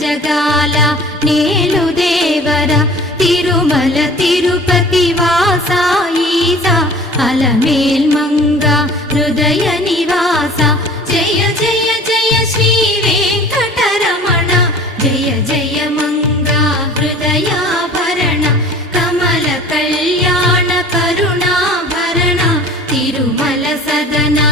జగాల నేలు దేవర తిరుమల తిరుపతి వాసా ఈసా అలమేల్ మంగ హృదయ నివాస జయ జయ జయ శ్రీ వెంకటరమణ జయ జయ మంగ హృదయాభరణ కమల కళ్యాణ కరుణాభరణ తిరుమల సదనా